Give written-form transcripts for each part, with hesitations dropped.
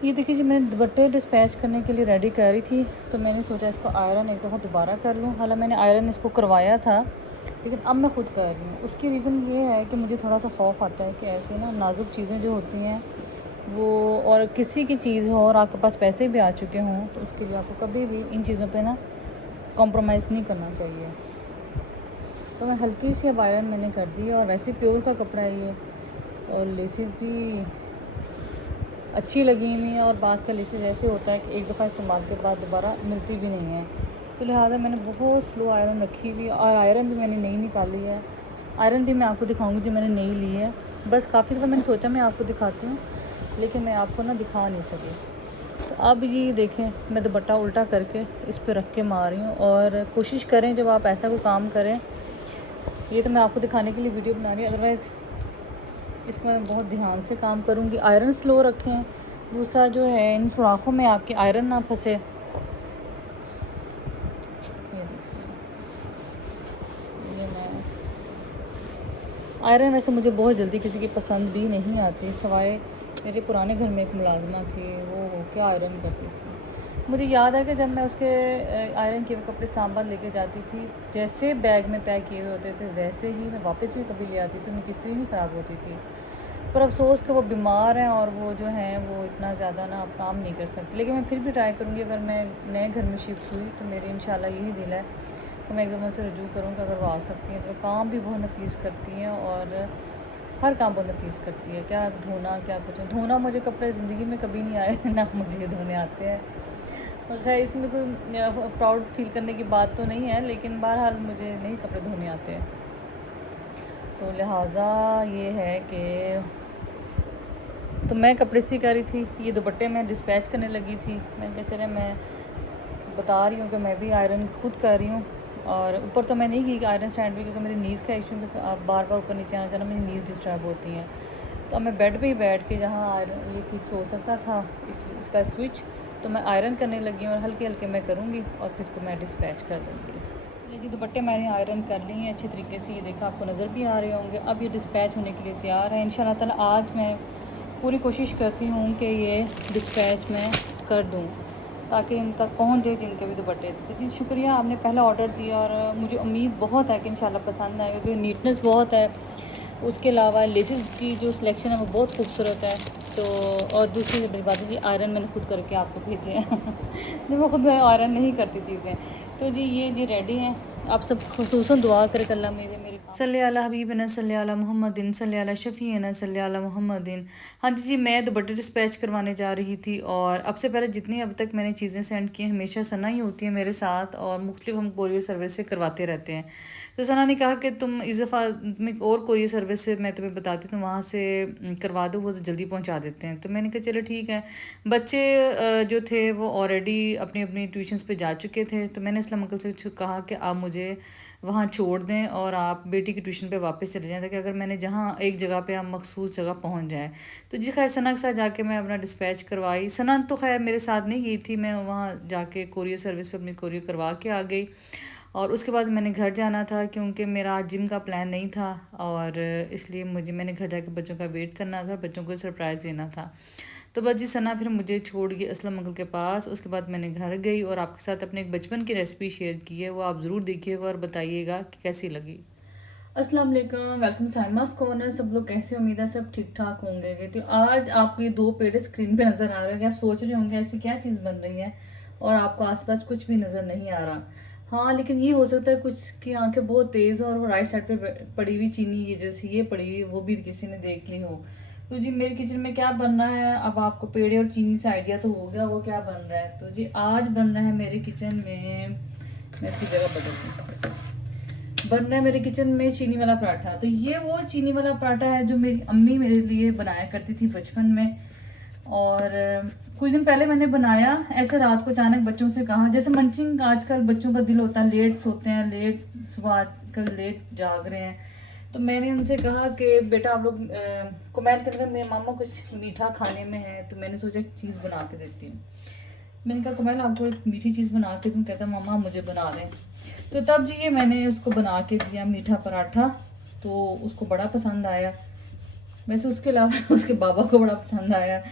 ये देखिए जी, मैंने दुपट्टे डिस्पैच करने के लिए रेडी कर रही थी, तो मैंने सोचा इसको आयरन एक दफ़ा दोबारा कर लूँ। हालांकि मैंने आयरन इसको करवाया था, लेकिन अब मैं ख़ुद कर रही हूँ। उसकी रीज़न ये है कि मुझे थोड़ा सा खौफ आता है कि ऐसे ना नाजुक चीज़ें जो होती हैं वो, और किसी की चीज़ हो और आपके पास पैसे भी आ चुके हों, तो उसके लिए आपको कभी भी इन चीज़ों पर ना कॉम्प्रोमाइज़ नहीं करना चाहिए। तो मैं हल्की सी अब आयरन मैंने कर दी, और वैसे प्योर का कपड़ा है ये, और लेसिस भी अच्छी लगी हुई है। और बाज़ का लेसेस ऐसे होता है कि एक दफ़ा इस्तेमाल के बाद दोबारा मिलती भी नहीं है, तो लिहाजा मैंने बहुत स्लो आयरन रखी हुई, और आयरन भी मैंने नई निकाली है। आयरन भी मैं आपको दिखाऊंगी जो मैंने नई ली है। बस काफ़ी दफ़ा मैंने सोचा मैं आपको दिखाती हूँ, लेकिन मैं आपको ना दिखा नहीं सकी। तो अब ये देखें, मैं दुपट्टा उल्टा करके इस पर रख के मार रही हूँ। और कोशिश करें जब आप ऐसा कोई काम करें, ये तो मैं आपको दिखाने के लिए वीडियो बना रही हूँ, अदरवाइज़ इसमें मैं बहुत ध्यान से काम करूँगी। आयरन स्लो रखें। दूसरा जो है, इन फ्राकों में आपके आयरन ना फंसे। ये देखिए, ये मैं आयरन वैसे मुझे बहुत जल्दी किसी की पसंद भी नहीं आती, सिवाय मेरे पुराने घर में एक मुलाजमा थी, वो क्या आयरन करती थी। मुझे याद है कि जब मैं उसके आयरन किए हुए कपड़े इस्लामाबाद लेके जाती थी, जैसे बैग में पैक किए हुए होते थे वैसे ही मैं वापस भी कभी ले आती थी, उनकी इस्त्री नहीं ख़राब होती थी। पर अफसोस कि वो बीमार हैं, और वो जो हैं वो इतना ज़्यादा ना अब काम नहीं कर सकती। लेकिन मैं फिर भी ट्राई करूँगी, अगर मैं नए घर में शिफ्ट हुई तो मेरे इंशाल्लाह यही दिल है कि मैं एकदम से रजू करूँ कि अगर वो आ सकती हैं। तो काम भी बहुत नफीस करती हैं, और हर काम बहुत नफीस करती है। क्या धोना, क्या कुछ धोना, मुझे कपड़े ज़िंदगी में कभी नहीं आए ना मुझे धोने आते हैं। और खैर इसमें कोई प्राउड फील करने की बात तो नहीं है, लेकिन बहरहाल मुझे नहीं कपड़े धोने आते हैं। तो लिहाजा ये है कि तो मैं कपड़े सी कर रही थी, ये दुपट्टे में डिस्पैच करने लगी थी। मैंने कहा चले मैं बता रही हूँ कि मैं भी आयरन खुद कर रही हूँ। और ऊपर तो मैं नहीं की आयरन स्टैंड पे, क्योंकि मेरी नीज़ का इशू, बार बार ऊपर नीचे आना जाना, मेरी नीज़ डिस्टर्ब होती हैं। तो अब मैं बेड पे ही बैठ के, जहाँ आयरन ये फिक्स हो सकता था इसका स्विच, तो मैं आयरन करने लगी हूँ, और हल्के हल्के मैं करूँगी, और फिर इसको मैं डिस्पैच कर दूँगी। ये जी दुपट्टे मैंने आयरन कर लिए हैं अच्छी तरीके से, ये देखा आपको नज़र भी आ रहे होंगे। अब ये डिस्पैच होने के लिए तैयार है। इंशाल्लाह ताला आज मैं पूरी कोशिश करती हूँ कि ये डिस्पैच मैं कर दूँ, ताकि इन तक पहुँच जाए जिनके भी दुपट्टे थे। जी शुक्रिया, आपने पहला ऑर्डर दिया, और मुझे उम्मीद बहुत है कि इंशाल्लाह पसंद आएगा, क्योंकि नीटनेस बहुत है। उसके अलावा लेसेस की जो सिलेक्शन है वो बहुत खूबसूरत है। तो और दूसरी बड़ी बात है जी, आयरन मैंने खुद करके आपको भेजे हैं नहीं, मैं खुद आयरन नहीं करती चीज़ें। तो जी ये जी रेडी हैं। आप सब खुसूसन दुआ कर अल्लाह मेरे सल्ले अला हबीबना सल्ले अला मुहम्मदिन सल्ले अला शफ़ीना सल्ले अला मुहम्मदिन। हाँ जी, मैं दुपट्टे डिस्पैच करवाने जा रही थी, और अब से पहले जितनी अब तक मैंने चीज़ें सेंड की हमेशा सना ही होती है मेरे साथ, और मुख्तलिफ हम कोरियर सर्विस से करवाते रहते हैं। तो सना ने कहा कि तुम इस दफ़ा में और कोरियर सर्विस से मैं तुम्हें बताती हूँ, वहाँ से करवा दो, वो जल्दी पहुँचा देते हैं। तो मैंने कहा चलो ठीक है। बच्चे जो थे वो ऑलरेडी अपनी अपनी ट्यूशन्स पे जा चुके थे, तो मैंने इस्लाम अंकल से कहा कि आप मुझे वहाँ छोड़ दें, और आप बेटी की ट्यूशन पे वापस चले जाएं, ताकि अगर मैंने जहाँ एक जगह पे आप मखसूस जगह पहुँच जाए। तो जी खैर सना के साथ जाके मैं अपना डिस्पैच करवाई। सना तो खैर मेरे साथ नहीं गई थी, मैं वहाँ जाके कोरियर सर्विस पे अपनी कोरियर करवा के आ गई। और उसके बाद मैंने घर जाना था, क्योंकि मेरा आज जिम का प्लान नहीं था, और इसलिए मैंने घर जाके बच्चों का वेट करना था, बच्चों को सरप्राइज़ देना था। तो बस जी सना फिर मुझे छोड़ गई असलम अंकल के पास। उसके बाद मैंने घर गई, और आपके साथ अपने एक बचपन की रेसिपी शेयर की है, वो आप ज़रूर देखिएगा और बताइएगा कि कैसी लगी। अस्सलाम वालेकुम, वेलकम साइमास कॉर्नर। सब लोग कैसे, उम्मीद है सब ठीक ठाक होंगे। तो आज आपको ये दो पेड़े स्क्रीन पे नज़र आ रहे होंगे। आप सोच रहे होंगे ऐसी क्या चीज़ बन रही है, और आपको आसपास कुछ भी नज़र नहीं आ रहा। हाँ, लेकिन ये हो सकता है कुछ की आंखें बहुत तेज़, और वो राइट साइड पे पड़ी हुई चीनी, ये जैसे ये पड़ी हुई, वो भी किसी ने देख ली हो। तो जी मेरे किचन में क्या बन रहा है, अब आपको पेड़े और चीनी से आइडिया तो हो गया वो क्या बन रहा है। तो जी आज बन रहा है मेरे किचन में, मैं इसकी जगह बदलती हूँ, बन रहा है मेरे किचन में चीनी वाला पराठा। तो ये वो चीनी वाला पराठा है जो मेरी अम्मी मेरे लिए बनाया करती थी बचपन में। और कुछ दिन पहले मैंने बनाया ऐसे, रात को अचानक बच्चों से कहा, जैसे मंचिंग आजकल बच्चों का दिल होता है, लेट सोते हैं, लेट सुबह आजकल लेट जाग रहे हैं। तो मैंने उनसे कहा कि बेटा आप लोग कमेंट करके, मेरे मामा कुछ मीठा खाने में है, तो मैंने सोचा एक चीज़ बना के देती हूँ। मैंने कहा कुमैल आपको एक मीठी चीज़ बना के दूँ, कहता मामा मुझे बना दें। तो तब जी ये मैंने उसको बना के दिया मीठा पराठा, तो उसको बड़ा पसंद आया। वैसे उसके अलावा उसके बाबा को बड़ा पसंद आया।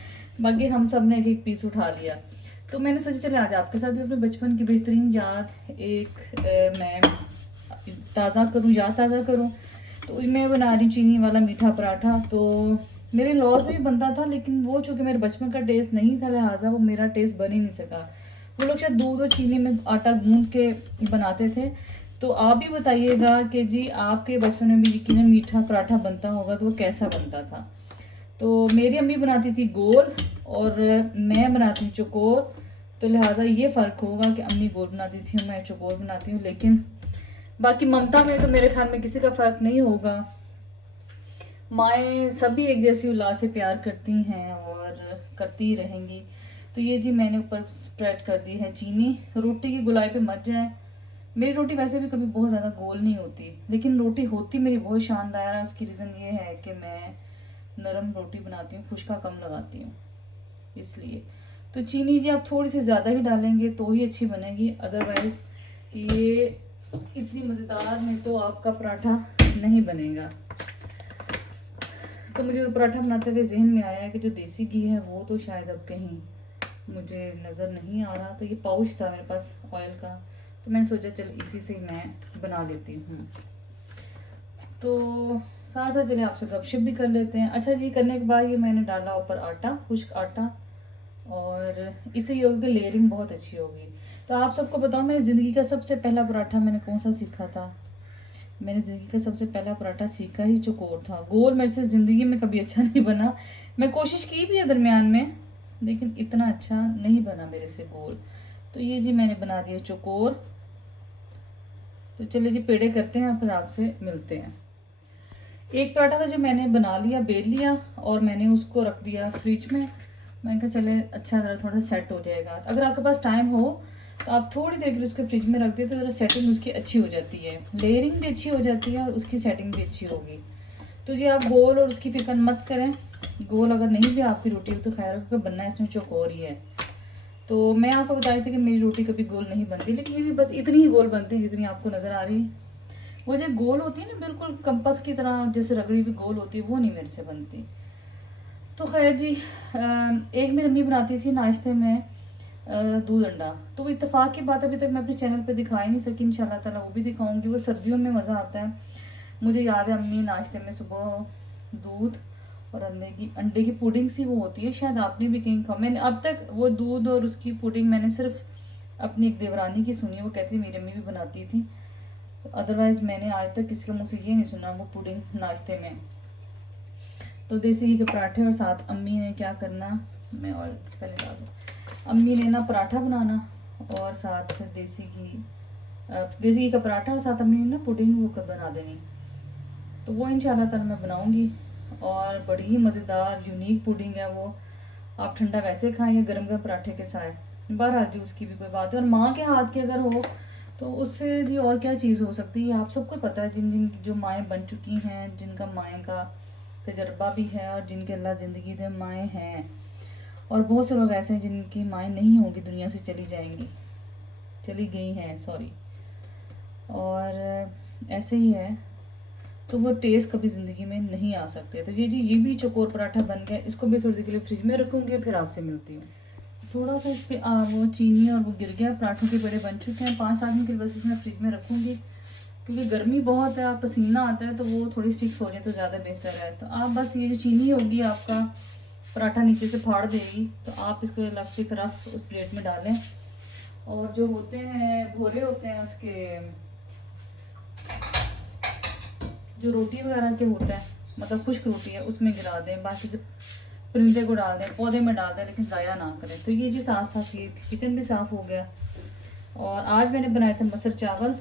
बाकी हम सब ने एक एक पीस उठा लिया। तो मैंने सोचा चले आज आपके साथ भी अपने बचपन की बेहतरीन याद मैं याद ताज़ा करूँ। तो मैं बना रही चीनी वाला मीठा पराठा। तो मेरे लॉज में भी बनता था, लेकिन वो चूँकि मेरे बचपन का टेस्ट नहीं था, लिहाजा वो मेरा टेस्ट बन ही नहीं सका। वो लोग शायद दूध और चीनी में आटा गूंद के बनाते थे। तो आप भी बताइएगा कि जी आपके बचपन में भी यकीनन मीठा पराठा बनता होगा, तो वो कैसा बनता था। तो मेरी अम्मी बनाती थी गोल और मैं बनाती हूँ चौकोर। तो लिहाजा ये फ़र्क होगा कि अम्मी गोल बनाती थी और मैं चौकोर बनाती हूँ। लेकिन बाकी ममता में तो मेरे ख्याल में किसी का फ़र्क नहीं होगा। माएँ सभी एक जैसी उल्लाह से प्यार करती हैं और करती ही रहेंगी। तो ये जी मैंने ऊपर स्प्रेड कर दी है चीनी। रोटी की गुलाई पे मत जाए। मेरी रोटी वैसे भी कभी बहुत ज़्यादा गोल नहीं होती, लेकिन रोटी होती मेरी बहुत शानदार है। उसकी रीज़न ये है कि मैं नरम रोटी बनाती हूँ, खुश्का कम लगाती हूँ, इसलिए। तो चीनी जी आप थोड़ी सी ज़्यादा ही डालेंगे तो ही अच्छी बनेगी, अदरवाइज़ ये इतनी मज़ेदार में तो आपका पराठा नहीं बनेगा। तो मुझे पराठा बनाते हुए जहन में आया कि जो देसी घी है वो तो शायद अब कहीं मुझे नज़र नहीं आ रहा। तो ये पाउच था मेरे पास ऑयल का, तो मैंने सोचा चलो इसी से ही मैं बना लेती हूँ। तो साथ साथ चलिए आपसे गपशप भी कर लेते हैं। अच्छा जी, करने के बाद ये मैंने डाला ऊपर आटा, खुश्क आटा, और इससे ये होगी कि लेयरिंग बहुत अच्छी होगी। तो आप सबको बताओ, मेरी ज़िंदगी का सबसे पहला पराठा मैंने कौन सा सीखा था? मैंने ज़िंदगी का सबसे पहला पराठा सीखा ही चौकोर था। गोल मेरे से ज़िंदगी में कभी अच्छा नहीं बना। मैं कोशिश की भी है दरमियान में, लेकिन इतना अच्छा नहीं बना मेरे से गोल। तो ये जी मैंने बना दिया चौकोर। तो चलिए जी पेड़े करते हैं, फिर आपसे मिलते हैं। एक पराठा था जो मैंने बना लिया, बेल लिया, और मैंने उसको रख दिया फ्रिज में। मैंने कहा चले अच्छा ज़रा थोड़ा सेट हो जाएगा। अगर आपके पास टाइम हो तो आप थोड़ी देर के लिए उसके फ्रिज में रख दें, तो ज़रा सेटिंग उसकी अच्छी हो जाती है, लेयरिंग भी अच्छी हो जाती है और उसकी सेटिंग भी अच्छी होगी। तो जी आप गोल और उसकी फिक्र मत करें। गोल अगर नहीं भी आपकी रोटी हो तो खैर, क्योंकि बनना इसमें चौकोर ही है। तो मैं आपको बताई थी कि मेरी रोटी कभी गोल नहीं बनती, लेकिन ये भी बस इतनी ही गोल बनती जितनी आपको नज़र आ रही है। वो जो गोल होती है ना, बिल्कुल कंपास की तरह जैसे रगड़ी भी गोल होती है, वो नहीं मेरे से बनती। तो खैर जी, एक मेरी अम्मी बनाती थी नाश्ते में दूध अंडा। तो वो इत्तेफाक की बात अभी तक मैं अपने चैनल पे दिखा ही नहीं सकी। इंशाल्लाह ताला वो भी दिखाऊंगी। वो सर्दियों में मज़ा आता है। मुझे याद है अम्मी नाश्ते में सुबह दूध और अंडे की पुडिंग सी वो होती है, शायद आपने भी कहीं खाओ। मैंने अब तक वो दूध और उसकी पुडिंग मैंने सिर्फ अपनी एक देवरानी की सुनी, वो कहती मेरी अम्मी भी बनाती थी। अदरवाइज़ मैंने आज तक किसी के मुँह से ये नहीं सुना वो पुडिंग नाश्ते में। तो देसी घी के पराठे, और साथ अम्मी ने क्या करना, मैं और पहले डाल दूँ, अम्मी ने ना पराठा बनाना और साथ देसी घी का पराठा, और साथ अम्मी ने ना पुडिंग वो बना देनी। तो वो इंशाल्लाह ताला मैं बनाऊंगी, और बड़ी ही मज़ेदार यूनिक पुडिंग है वो। आप ठंडा वैसे खाएं या गर्म गर्म पराठे के साथ, बहरहाल जी उसकी भी कोई बात है। और माँ के हाथ की अगर हो तो उससे जी और क्या चीज़ हो सकती है। आप सबको पता है, जिन जिन जो माएँ बन चुकी हैं, जिनका माएँ का तजर्बा भी है और जिनके अल्लाह ज़िंदगी दे माएँ हैं, और बहुत से लोग ऐसे हैं जिनकी माएँ नहीं होंगी, दुनिया से चली गई हैं सॉरी, और ऐसे ही है। तो वो टेस्ट कभी ज़िंदगी में नहीं आ सकते। तो ये भी चौकोर पराठा बन गया। इसको भी थोड़ी देर के लिए फ्रिज में रखूँगी, फिर आपसे मिलती हूँ। थोड़ा सा इस पर वो चीनी और वो गिर गया, पराठों के पेड़े बन चुके हैं। 5 आदमी के लिए बस इसमें फ्रिज में रखूँगी, क्योंकि गर्मी बहुत है, पसीना आता है, तो वो थोड़ी फिक्स हो जाए तो ज़्यादा बेहतर है। तो आप बस ये जो चीनी होगी आपका पराठा नीचे से फाड़ देगी, तो आप इसको इलास्टिक रफ उस प्लेट में डालें, और जो होते हैं भोरे होते हैं उसके जो रोटी वगैरह के होता है, मतलब खुश्क रोटी है, उसमें गिरा दें। बाकी से परिंदे को डाल दें, पौधे में डाल दें, लेकिन ज़ाया ना करें। तो ये जी साथ साथ ये किचन भी साफ़ हो गया। और आज मैंने बनाए थे मसर चावल,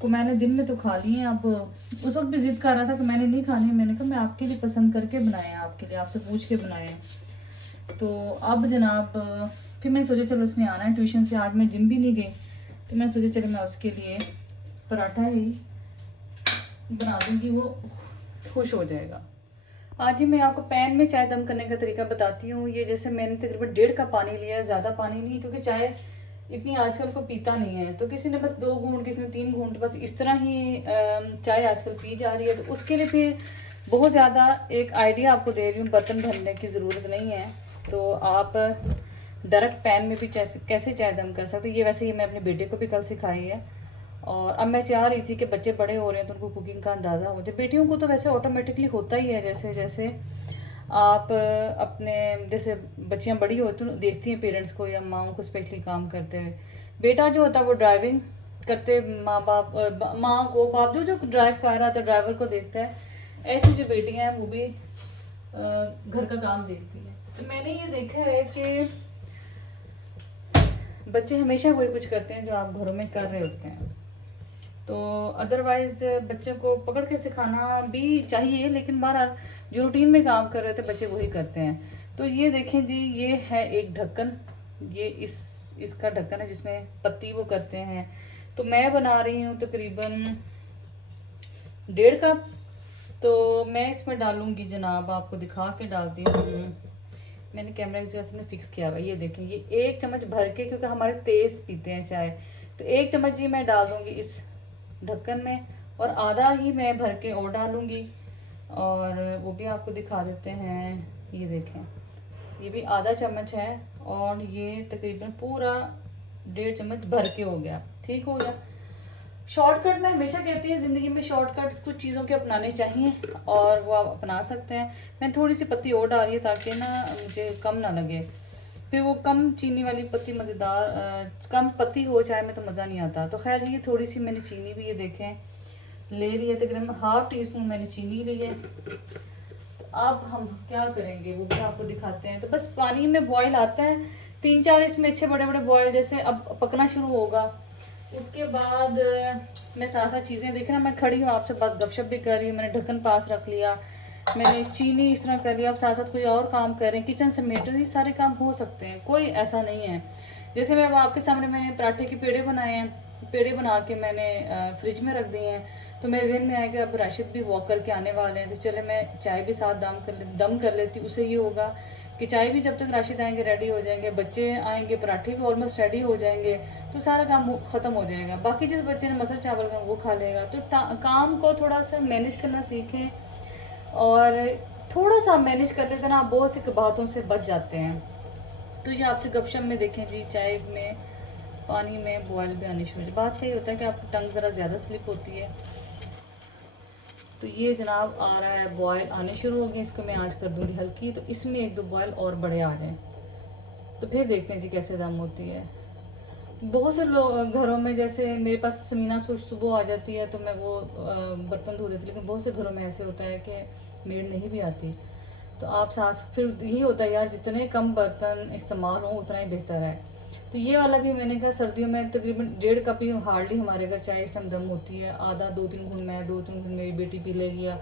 तो मैंने दिन में तो खा लिए। अब उस वक्त भी ज़िद कर रहा था कि मैंने नहीं खानी। मैंने कहा मैं आपके लिए पसंद करके बनाए हैं, आपके लिए आपसे पूछ के बनाए हैं। तो अब जनाब फिर मैंने सोचा चलो उसने आना है ट्यूशन से, आज मैं जिम भी नहीं गई, तो मैंने सोचा चलो मैं उसके लिए पराठा ही बना दूँगी, वो खुश हो जाएगा। आज ही मैं आपको पैन में चाय दम करने का तरीका बताती हूँ। ये जैसे मैंने तकरीबन 1.5 कप पानी लिया है, ज़्यादा पानी नहीं, क्योंकि चाय इतनी आजकल को पीता नहीं है। तो किसी ने बस 2 घूंट, किसी ने 3 घूंट, बस इस तरह ही चाय आजकल पी जा रही है। तो उसके लिए फिर बहुत ज़्यादा एक आइडिया आपको दे रही हूँ, बर्तन भरने की ज़रूरत नहीं है। तो आप डायरेक्ट पैन में भी कैसे चाय दम कर सकते हैं। ये वैसे ही मैं अपने बेटे को भी कल सिखाई है। और अब मैं चाह रही थी कि बच्चे बड़े हो रहे हैं तो उनको कुकिंग का अंदाज़ा हो जाए। बेटियों को तो वैसे ऑटोमेटिकली होता ही है, जैसे जैसे आप अपने जैसे बच्चियां बड़ी होती हैं देखती हैं पेरेंट्स को या माओ को स्पेशली काम करते हुए। बेटा जो होता है वो ड्राइविंग करते माँ को बाप जो जो ड्राइव कर रहा था ड्राइवर को देखता है, ऐसी जो बेटियां हैं वो भी घर का काम देखती हैं। तो मैंने ये देखा है कि बच्चे हमेशा वही कुछ करते हैं जो आप घरों में कर रहे होते हैं। तो अदरवाइज बच्चों को पकड़ के सिखाना भी चाहिए, लेकिन बहरहाल जो रूटीन में काम कर रहे थे बच्चे वही करते हैं। तो ये देखें जी, ये है एक ढक्कन, ये इसका ढक्कन है जिसमें पत्ती वो करते हैं। तो मैं बना रही हूँ तकरीबन 1.5 कप। तो मैं इसमें डालूंगी जनाब, आपको दिखा के डालती हूँ। मैंने कैमरा इस जैसे फिक्स किया हुआ है, ये देखें, ये 1 चम्मच भर के, क्योंकि हमारे तेज़ पीते हैं चाय, तो 1 चम्मच जी मैं डाल दूँगी इस ढक्कन में, और आधा ही मैं भर के और डालूँगी। और वो भी आपको दिखा देते हैं, ये देखें, ये भी आधा चम्मच है, और ये तकरीबन पूरा 1.5 चम्मच भर के हो गया। ठीक हो गया। शॉर्टकट मैं हमेशा कहती हूँ ज़िंदगी में शॉर्टकट कुछ चीज़ों के अपनाने चाहिए, और वो आप अपना सकते हैं। मैं थोड़ी सी पत्ती और डाली है ताकि ना मुझे कम ना लगे, फिर वो कम चीनी वाली पत्ती मज़ेदार, कम पत्ती हो चाय में तो मज़ा नहीं आता। तो खैर ये थोड़ी सी मैंने चीनी भी, ये देखें, ले रही है, तकरीबन ½ टीस्पून मैंने चीनी ली है। तो अब हम क्या करेंगे वो भी आपको दिखाते हैं। तो बस पानी में बॉयल आता है, 3-4 इसमें अच्छे बड़े बड़े बॉयल जैसे अब पकना शुरू होगा। उसके बाद मैं साथ साथ चीज़ें देख रहा, मैं खड़ी हूँ आपसे बात गपशप भी कर रही हूँ, मैंने ढक्कन पास रख लिया, मैंने चीनी इस तरह कर लिया। अब साथ साथ कोई और काम कर रहे हैं, किचन समेट ही सारे काम हो सकते हैं, कोई ऐसा नहीं है। जैसे मैं अब आपके सामने मैंने पराठे के पेड़े बनाए हैं, पेड़े बना के मैंने फ्रिज में रख दिए हैं। तो मेरे जहन में आया कि अब राशिद भी वॉक करके आने वाले हैं, तो चले मैं चाय भी साथ दम कर लेती। उससे ये होगा कि चाय भी जब तक राशिद आएंगे रेडी हो जाएंगे, बच्चे आएंगे पराठे भी ऑलमोस्ट रेडी हो जाएंगे, तो सारा काम ख़त्म हो जाएगा। बाकी जिस बच्चे ने मसल चावल का वो खा लेगा। तो काम को थोड़ा सा मैनेज करना सीखें, और थोड़ा सा मैनेज कर लेते ना आप बहुत सी बातों से बच जाते हैं। तो ये आपसे गपशप में देखें जी, चाय में पानी में बॉयल भी आनी शुरू, बात यही होता है कि आपकी टंग ज़रा ज़्यादा स्लिप होती है। तो ये जनाब आ रहा है, बॉयल आने शुरू हो गए, इसको मैं आँच कर दूँगी हल्की, तो इसमें 1-2 बॉयल और बड़े आ जाएं, तो फिर देखते हैं जी कैसे दम होती है। बहुत से लोग घरों में, जैसे मेरे पास समीना सुबह आ जाती है तो मैं वो बर्तन धो देती, लेकिन बहुत से घरों में ऐसे होता है कि मेड नहीं भी आती। तो आप सास फिर यही होता है यार, जितने कम बर्तन इस्तेमाल हों उतना ही बेहतर है। तो ये वाला भी मैंने कहा, सर्दियों में तकरीबन 1.5 कप ही हार्डली हमारे घर चाय इस टाइम दम होती है। आधा 2-3 घून मैं, 2-3 घून मेरी बेटी पी लेगी, या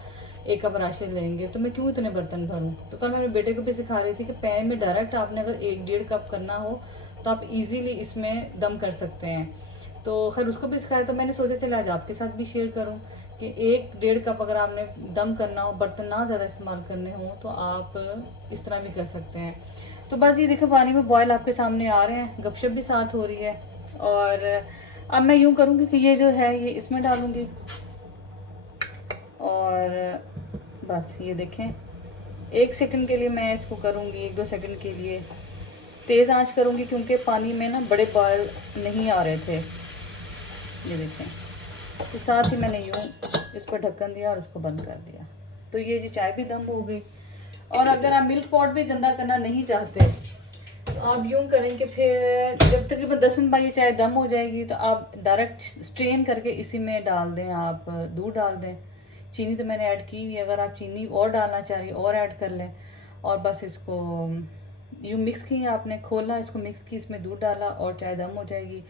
1 कप राशिद लेंगे, तो मैं क्यों इतने बर्तन भरूँ। तो कल मैं मेरे बेटे को भी सिखा रही थी कि पैन में डायरेक्ट आपने अगर 1-1.5 कप करना हो तो आप इजीली इसमें दम कर सकते हैं। तो खैर उसको भी सिखाया, तो मैंने सोचा चला आज आपके साथ भी शेयर करूं कि 1-1.5 कप अगर आपने दम करना हो, बर्तन ना ज़्यादा इस्तेमाल करने हो, तो आप इस तरह भी कर सकते हैं। तो बस ये देखो पानी में बॉयल आपके सामने आ रहे हैं, गपशप भी साथ हो रही है। और अब मैं यूँ करूँगी कि ये जो है ये इसमें डालूँगी, और बस ये देखें 1 सेकंड के लिए मैं इसको करूँगी, 1-2 सेकंड के लिए तेज़ आंच करूँगी, क्योंकि पानी में ना बड़े बॉयल नहीं आ रहे थे। ये देखें, तो साथ ही मैंने यूँ इस पर ढक्कन दिया और इसको बंद कर दिया। तो ये जी चाय भी दम हो गई। और अगर आप मिल्क पॉट भी गंदा करना नहीं चाहते तो आप यूँ करें कि फिर जब तकरीबन 10 मिनट बाद ये चाय दम हो जाएगी तो आप डायरेक्ट स्ट्रेन करके इसी में डाल दें, आप दूध डाल दें। चीनी तो मैंने ऐड की हुई है, अगर आप चीनी और डालना चाह रही और ऐड कर लें। और बस इसको यूँ मिक्स किया, आपने खोला, इसको मिक्स की, इसमें दूध डाला और चाय दम हो जाएगी।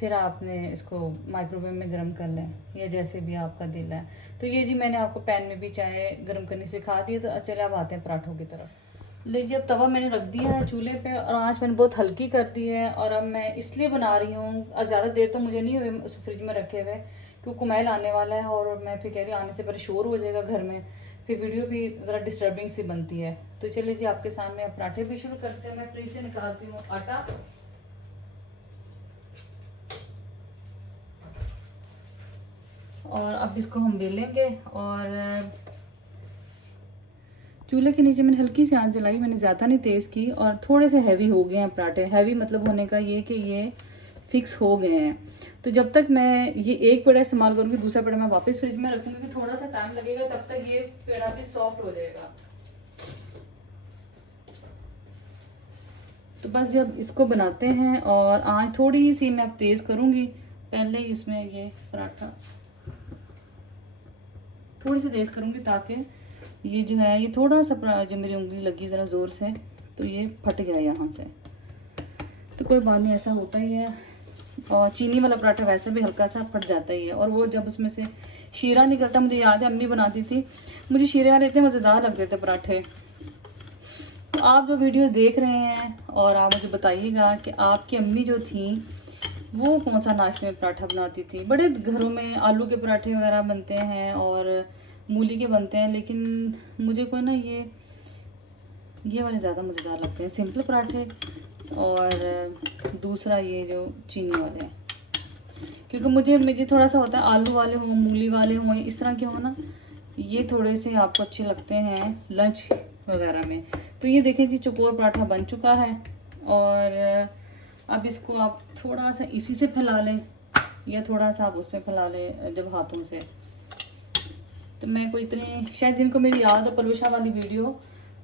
फिर आपने इसको माइक्रोवेव में गर्म कर लें, या जैसे भी आपका दिल है। तो ये जी मैंने आपको पैन में भी चाय गर्म करनी सिखा दी है। तो चले अब आते हैं पराठों की तरफ। लीजिए, अब तवा मैंने रख दिया है चूल्हे पे, और आँच मैंने बहुत हल्की कर दी है। और अब मैं इसलिए बना रही हूँ, ज़्यादा देर तो मुझे नहीं हुई उस फ्रिज में रखे हुए, क्योंकि कुमैल आने वाला है, और मैं फिर कह रही हूँ आने से पहले शोर हो जाएगा घर में, फिर वीडियो भी ज़रा डिस्टर्बिंग सी बनती है। तो चलिए जी आपके सामने अब पराठे भी शुरू करते हैं। मैं फ्रिज से निकालती हूँ आटा, और अब इसको हम बेलेंगे। और चूल्हे के नीचे मैंने हल्की सी आंच जलाई, मैंने ज़्यादा नहीं तेज़ की, और थोड़े से हैवी हो गए हैं पराठे। हैवी मतलब होने का ये कि ये फिक्स हो गए हैं। तो जब तक मैं ये एक पेड़ा इस्तेमाल करूँगी, दूसरा पेड़ा मैं वापस फ्रिज में रखूँगी कि थोड़ा सा टाइम लगेगा, तब तक ये पेड़ा भी सॉफ्ट हो जाएगा। तो बस जब इसको बनाते हैं, और आँच थोड़ी सी मैं अब तेज़ करूँगी, पहले ही इसमें ये पराठा थोड़ी सी तेज़ करूँगी ताकि ये जो है ये थोड़ा सा जो मेरी उंगली लगी ज़रा ज़ोर से, तो ये फट गया यहाँ से। तो कोई बात नहीं, ऐसा होता ही है। और चीनी वाला पराठा वैसे भी हल्का सा फट जाता ही है। और वो जब उसमें से शीरा निकलता, मुझे याद है अम्मी बनाती थी, मुझे शीरे वाले इतने मज़ेदार लगते थे पराठे। तो आप जो वीडियो देख रहे हैं, और आप मुझे बताइएगा कि आपकी अम्मी जो थी वो कौन सा नाश्ते में पराठा बनाती थी। बड़े घरों में आलू के पराठे वगैरह बनते हैं और मूली के बनते हैं, लेकिन मुझे कोई ना ये वाले ज़्यादा मज़ेदार लगते हैं, सिंपल पराठे, और दूसरा ये जो चीनी वाले हैं। क्योंकि मुझे थोड़ा सा होता है आलू वाले हों, मूली वाले हों, इस तरह के हों ना, ये थोड़े से आपको अच्छे लगते हैं लंच वगैरह में। तो ये देखें जी, चौकोर पराठा बन चुका है, और अब इसको आप थोड़ा सा इसी से फैला लें, या थोड़ा सा आप उसमें फैला लें जब हाथों से। तो मैं कोई इतनी, शायद जिनको मेरी याद है पलूषा वाली वीडियो,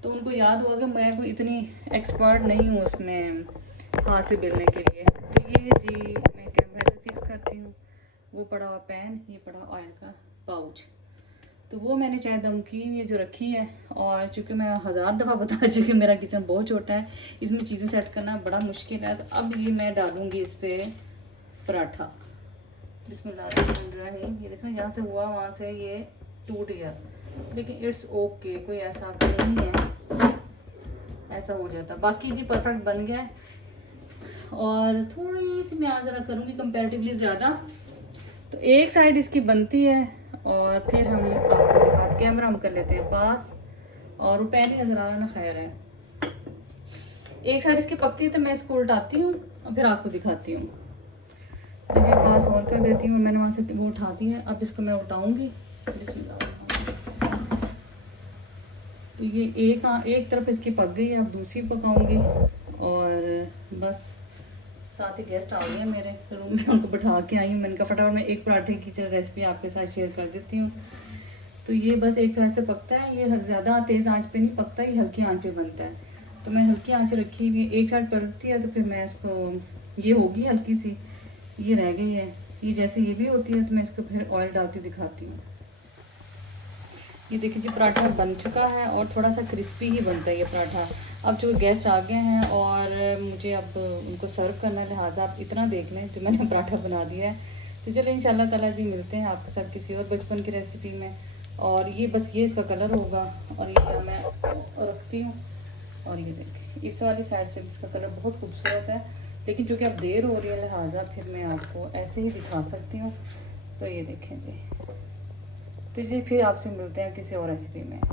तो उनको याद होगा कि मैं कोई इतनी एक्सपर्ट नहीं हूँ उसमें हाथ से बेलने के लिए। तो ये जी मैं कैमरा से फिक्स करती हूँ। वो पड़ा हुआ पैन, ये पड़ा ऑयल का पाउच, तो वो मैंने चाय दम की ये जो रखी है। और चूँकि मैं 1000 दफ़ा बता चुकी, मेरा किचन बहुत छोटा है, इसमें चीज़ें सेट करना बड़ा मुश्किल है। तो अब ये मैं डालूँगी इस पर पराठा। बिस्मिल्लाहिर्रहमानिर्रहीम। ये देखना, यहाँ से हुआ वहाँ से ये टूट गया, लेकिन इट्स ओके, कोई ऐसा नहीं है, ऐसा हो जाता। बाकी जी परफेक्ट बन गया है। और थोड़ी सी मैं आज ज़रा करूँगी कंपैरेटिवली ज़्यादा, तो एक साइड इसकी बनती है, और फिर हम आपको दिखाते, कैमरा हम कर लेते हैं पास, और वो पहले नज़र आ रहा ना, खैर है। एक साइड इसकी पकती है तो मैं इसको उल्टाती हूँ और फिर आपको दिखाती हूँ। तो ये पास और कर देती हूँ, मैंने वहाँ से वो उठाती है। अब इसको मैं उठाऊँगी, बिस्मिल्लाह। तो ये एक तरफ इसकी पक गई है, अब दूसरी पकाऊंगी। और बस साथ ही गेस्ट आ गए मेरे रूम में, उनको बैठा के आई हूँ। मैंने कहा फटाफट मैं एक पराठे की रेसिपी आपके साथ शेयर कर देती हूँ। तो ये बस एक तरह से पकता है, ये ज़्यादा तेज़ आंच पे नहीं पकता, ये हल्की आंच पे बनता है। तो मैं हल्की आंच रखी हुई, एक साइड पलटती है तो फिर मैं इसको, ये होगी हल्की सी, ये रह गई है, ये जैसे ये भी होती है, तो मैं इसको फिर ऑयल डालती दिखाती हूँ। ये देखिए जी, पराठा बन चुका है, और थोड़ा सा क्रिस्पी ही बनता है ये पराठा। अब जो गेस्ट आ गए हैं और मुझे अब उनको सर्व करना है, लिहाजा आप इतना देख लें जो मैंने पराठा बना दिया है। तो चलिए इंशाल्लाह ताला जी मिलते हैं आपके साथ किसी और बचपन की रेसिपी में। और ये बस ये इसका कलर होगा, और ये मैं रखती हूँ। और ये देखें, इस वाली साइड से इसका कलर बहुत खूबसूरत है, लेकिन चूँकि अब देर हो रही है, लिहाजा फिर मैं आपको ऐसे ही दिखा सकती हूँ। तो ये देखें जी, तो जी फिर आपसे मिलते हैं किसी और रेसिपी में।